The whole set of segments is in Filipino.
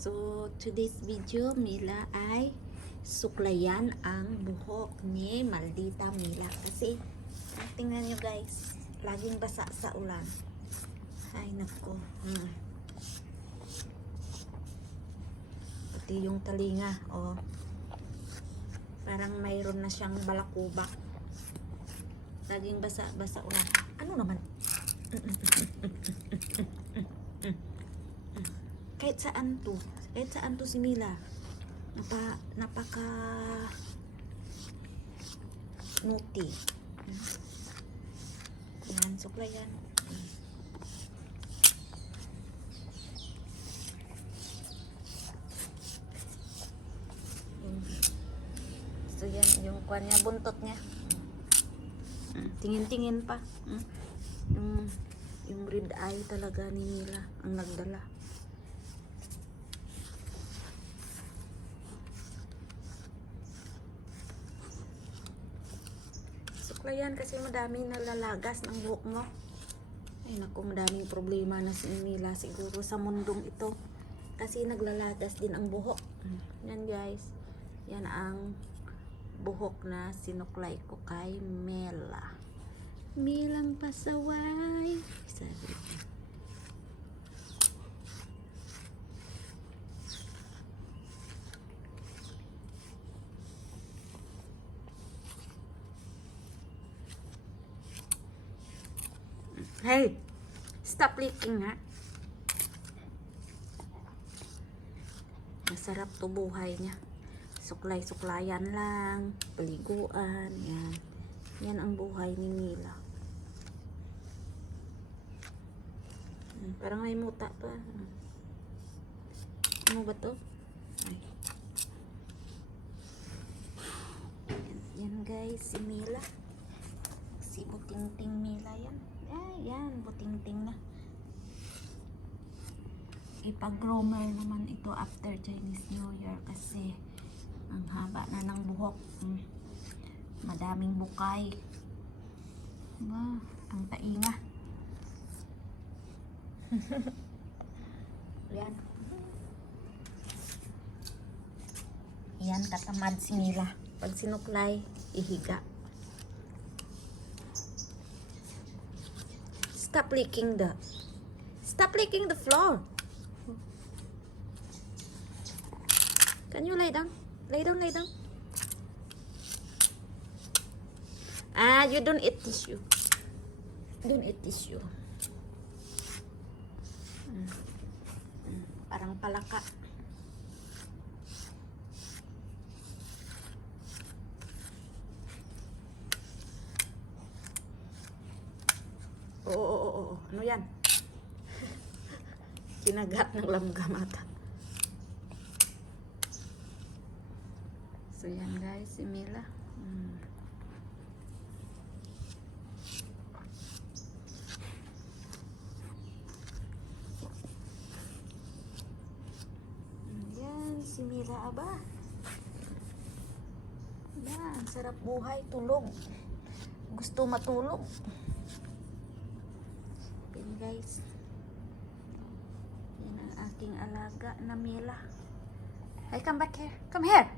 So, today's video, Mila, ay suklayan ang buhok ni Maldita Mila. Kasi, tingnan nyo guys, laging basa sa ulan. Ay, nako. Pati yung talinga, oh. Parang mayroon na siyang balakubak. Laging basa ulan. Ano naman? Kahit saan to si Mila, napaka naughty. Yan, suklayan. So yan, yung kuwan niya, buntot niya. Tingin-tingin pa. Yung red eye talaga ni Mila ang nagdala. Suklayan kasi madami nalalagas ng buhok mo. Ay naku, madaming problema na si Mila siguro sa mundong ito. Kasi naglalagas din ang buhok. Yan guys. Yan ang buhok na sinuklay ko kay Mela. Milang pasaway. Sabi ko. Hey, stop licking ha. Masarap to buhay niya. Suklay-suklayan lang, paliguan, yan. Yan ang buhay ni Mila. Parang may muta pa. Ano ba to? Ay. Yan guys, si Mila. Si Buting-ting Mila yan. Yan, buting-ting na. Ipag-groomer naman ito after Chinese New Year kasi ang haba na ng buhok. Madaming bukay. Diba? Ang tainga. Yan. Yan, katamad si Mila. Pag sinuklay, ihiga. Stop licking the floor. Can you lay down? Lay down. You don't eat tissue. Don't eat tissue. Parang palaka. Oo. Ano yan? Kinagat ng langgam ata. So yan guys, si Mila. Yan, si Mila aba. Ang sarap buhay, tulog. Gusto matulog. Yan guys. Yan ang aking alaga na Mila. Hey, come back here. Come here.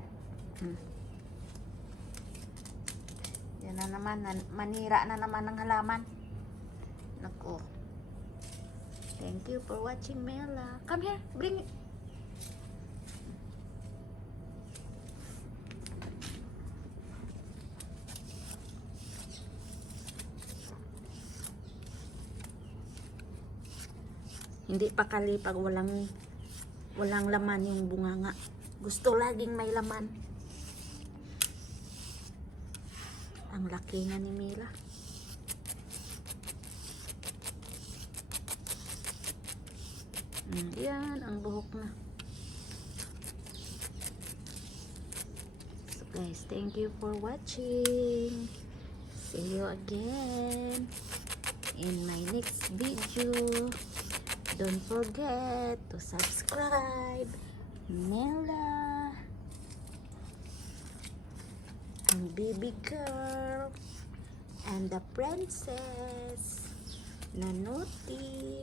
Yan na naman, manira na naman ng halaman. Naku. Thank you for watching, Mela. Come here, bring it. Hindi pa kali pag walang laman yung bunganga. Gusto laging may laman. Ang laki nga ni Mila. Yan ang buhok na. So guys, thank you for watching. See you again in my next video. Don't forget to subscribe. Mela, ang baby girl, and the princess na naughty.